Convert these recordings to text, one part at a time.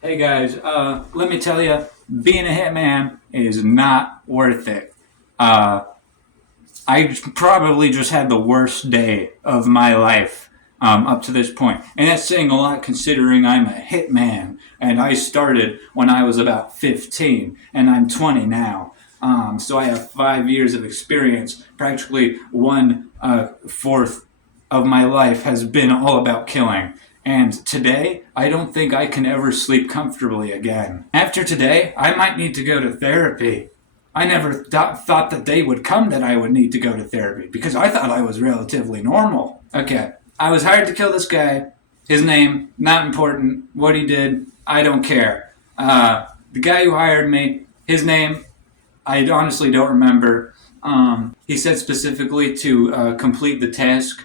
Hey guys, let me tell you, being a hitman is not worth it. Uh, I probably just had the worst day of my life up to this point. And that's saying a lot considering I'm a hitman and I started when I was about 15 and I'm 20 now. So I have 5 years of experience. Practically one fourth of my life has been all about killing. And today, I don't think I can ever sleep comfortably again. After today, I might need to go to therapy. I never thought the day would come that I would need to go to therapy because I thought I was relatively normal. Okay, I was hired to kill this guy. His name, not important. What he did, I don't care. The guy who hired me, his name, I honestly don't remember. He said specifically to complete the task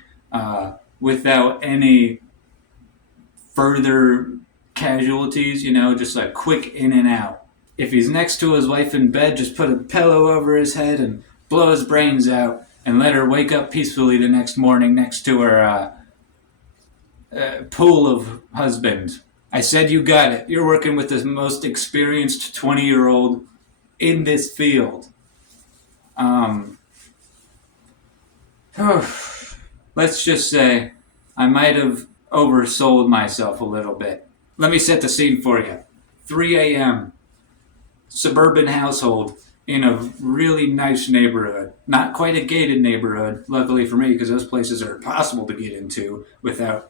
without any further casualties, just like quick in and out. If he's next to his wife in bed, just put a pillow over his head and blow his brains out and let her wake up peacefully the next morning next to her pool of husband. I said you got it. You're working with the most experienced 20-year-old in this field. Um, let's just say I might have oversold myself a little bit. Let me set the scene for you. 3 a.m. suburban household in a really nice neighborhood. Not quite a gated neighborhood, luckily for me, because those places are impossible to get into without.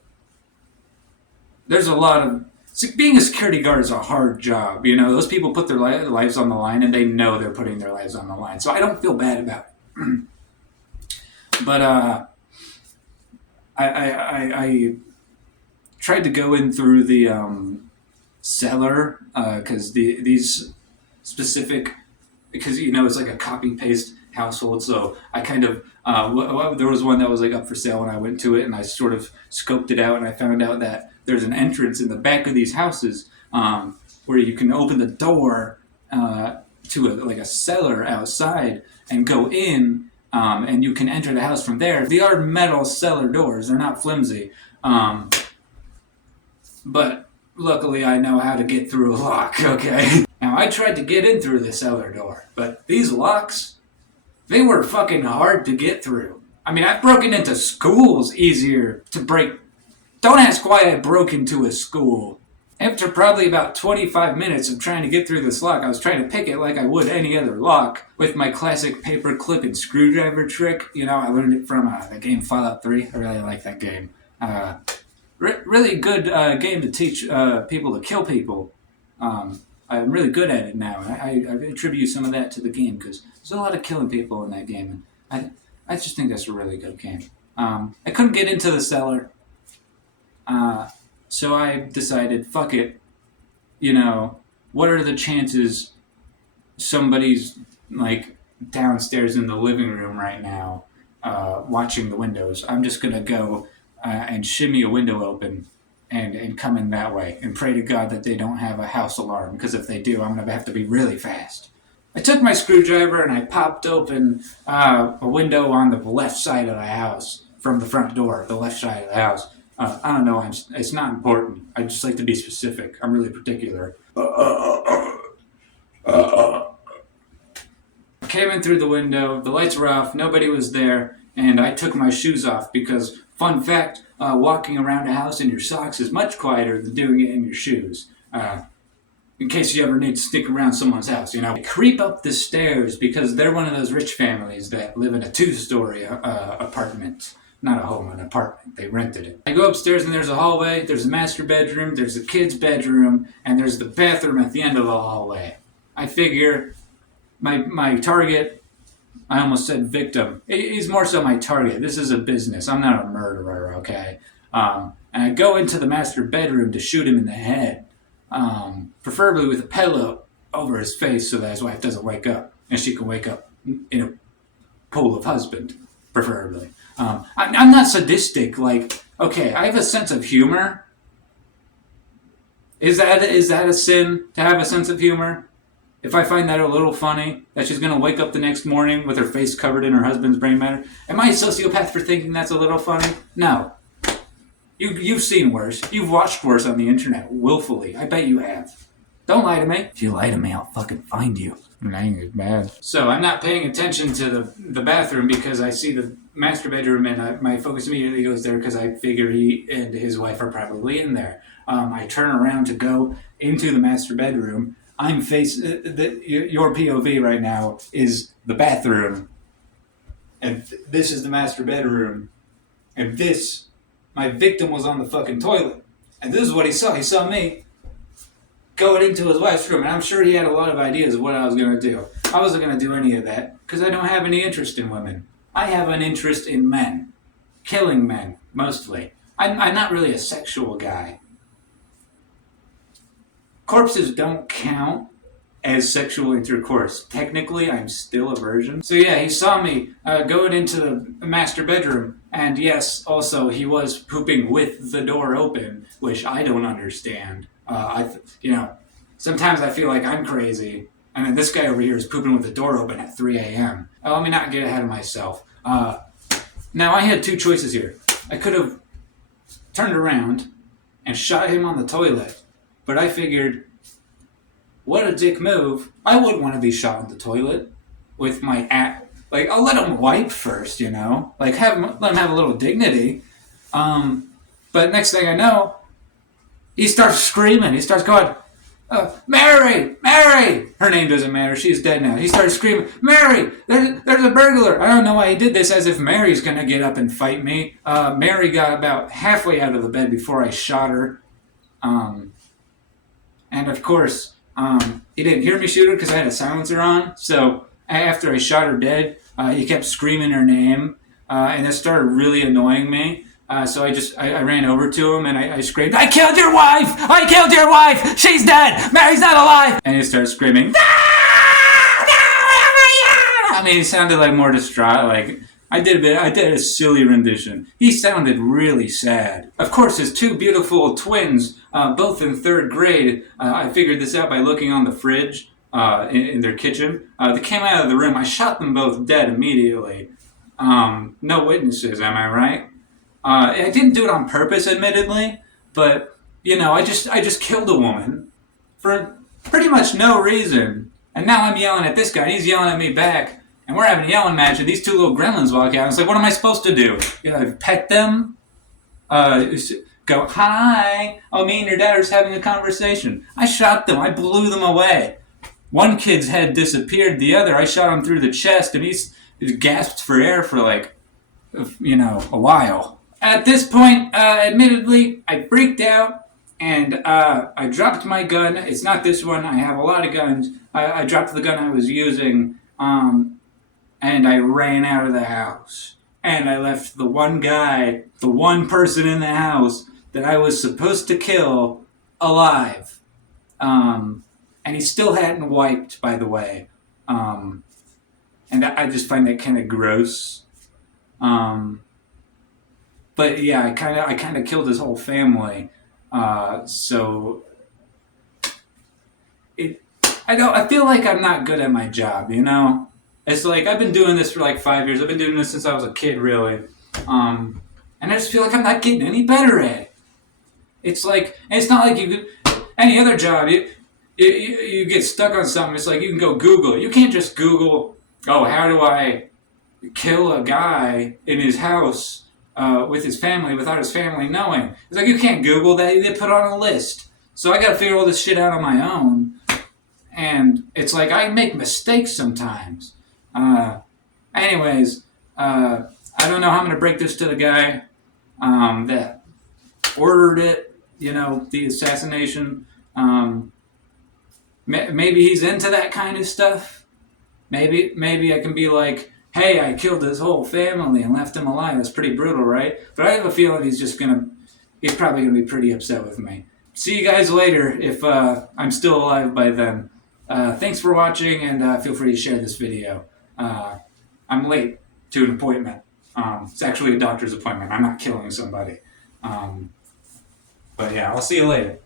There's a lot of. Being a security guard is a hard job. Those people put their lives on the line and they know they're putting their lives on the line. So I don't feel bad about it. But I tried to go in through the cellar because these specific because it's like a copy paste household. So I kind of there was one that was like up for sale and I went to it and I sort of scoped it out and I found out that there's an entrance in the back of these houses where you can open the door to a cellar outside and go in. And you can enter the house from there. They are metal cellar doors; they're not flimsy. But luckily, I know how to get through a lock. Okay. Now I tried to get in through the cellar door, but these locks, they were fucking hard to get through. I mean, I've broken into schools easier to break. Don't ask why I broke into a school. After probably about 25 minutes of trying to get through this lock, I was trying to pick it like I would any other lock with my classic paper clip and screwdriver trick. I learned it from the game Fallout 3. I really like that game. Really good game to teach people to kill people. I'm really good at it now. I attribute some of that to the game because there's a lot of killing people in that game. And I just think that's a really good game. I couldn't get into the cellar. So I decided, fuck it. What are the chances somebody's like downstairs in the living room right now watching the windows? I'm just going to go and shimmy a window open and come in that way and pray to God that they don't have a house alarm, because if they do, I'm going to have to be really fast. I took my screwdriver and I popped open a window on the left side of the house from the front door, the left side of the house. I don't know. It's not important. I just like to be specific. I'm really particular. Came in through the window. The lights were off. Nobody was there. And I took my shoes off because, fun fact, walking around a house in your socks is much quieter than doing it in your shoes. In case you ever need to stick around someone's house, I creep up the stairs because they're one of those rich families that live in a 2-story apartment. Not a home, an apartment. They rented it. I go upstairs and there's a hallway, there's a master bedroom, there's a kid's bedroom, and there's the bathroom at the end of the hallway. I figure my target, I almost said victim, he's more so my target. This is a business. I'm not a murderer, okay? And I go into the master bedroom to shoot him in the head, preferably with a pillow over his face so that his wife doesn't wake up, and she can wake up in a pool of husband, preferably. I'm not sadistic. Okay, I have a sense of humor. Is that a sin to have a sense of humor? If I find that a little funny, that she's going to wake up the next morning with her face covered in her husband's brain matter, am I a sociopath for thinking that's a little funny? No. You've seen worse. You've watched worse on the internet, willfully. I bet you have. Don't lie to me. If you lie to me, I'll fucking find you. Lying is bad. So I'm not paying attention to the bathroom because I see the master bedroom, and my focus immediately goes there because I figure he and his wife are probably in there. I turn around to go into the master bedroom. I'm your POV right now is the bathroom, and this is the master bedroom, and my victim was on the fucking toilet, and this is what he saw. He saw me going into his wife's room, and I'm sure he had a lot of ideas of what I was going to do. I wasn't going to do any of that because I don't have any interest in women. I have an interest in men, killing men mostly. I'm not really a sexual guy. Corpses don't count as sexual intercourse. Technically, I'm still a virgin. So yeah, he saw me going into the master bedroom, and yes, also he was pooping with the door open, which I don't understand. Sometimes I feel like I'm crazy, and then this guy over here is pooping with the door open at 3 a.m. Let me not get ahead of myself. Now I had two choices here. I could have turned around and shot him on the toilet, but I figured, what a dick move. I would want to be shot on the toilet with my I'll let him wipe first, let him have a little dignity. But next thing I know, he starts screaming. He starts going, Mary! Mary! Her name doesn't matter. She's dead now. He started screaming, Mary! There's a burglar! I don't know why he did this, as if Mary's going to get up and fight me. Mary got about halfway out of the bed before I shot her. And of course, he didn't hear me shoot her because I had a silencer on. So after I shot her dead, he kept screaming her name. And it started really annoying me. So I ran over to him and I screamed, I killed your wife! I killed your wife! She's dead! Mary's not alive! And he started screaming, no! I mean, he sounded like more distraught. I did a silly rendition. He sounded really sad. Of course, his two beautiful twins, both in 3rd grade, I figured this out by looking on the fridge in their kitchen. They came out of the room. I shot them both dead immediately. No witnesses, am I right? I didn't do it on purpose, admittedly, but, I just killed a woman for pretty much no reason. And now I'm yelling at this guy, and he's yelling at me back, and we're having a yelling match, and these two little gremlins walk out. It's like, what am I supposed to do? Pet them? Go, hi. Oh, me and your dad are having a conversation. I shot them. I blew them away. One kid's head disappeared. The other, I shot him through the chest, and he gasped for air for a while. At this point, admittedly, I freaked out, and I dropped my gun. It's not this one. I have a lot of guns. I dropped the gun I was using, and I ran out of the house. And I left the one guy, the one person in the house that I was supposed to kill, alive. And he still hadn't wiped, by the way. And I just find that kind of gross. But yeah, I kind of killed his whole family. So I feel like I'm not good at my job, It's like I've been doing this for 5 years. I've been doing this since I was a kid, really. And I just feel like I'm not getting any better at it. It's not like you could, any other job, you get stuck on something. It's like you can go Google it. You can't just Google, how do I kill a guy in his house with his family without his family knowing. It's like you can't Google that. They put on a list. So I got to figure all this shit out on my own. And it's like I make mistakes sometimes. Anyways, I don't know how I'm going to break this to the guy that ordered it, the assassination. Maybe he's into that kind of stuff. Maybe I can be like, hey, I killed his whole family and left him alive. That's pretty brutal, right? But I have a feeling he's probably going to be pretty upset with me. See you guys later if I'm still alive by then. Thanks for watching, and feel free to share this video. I'm late to an appointment. It's actually a doctor's appointment. I'm not killing somebody. But yeah, I'll see you later.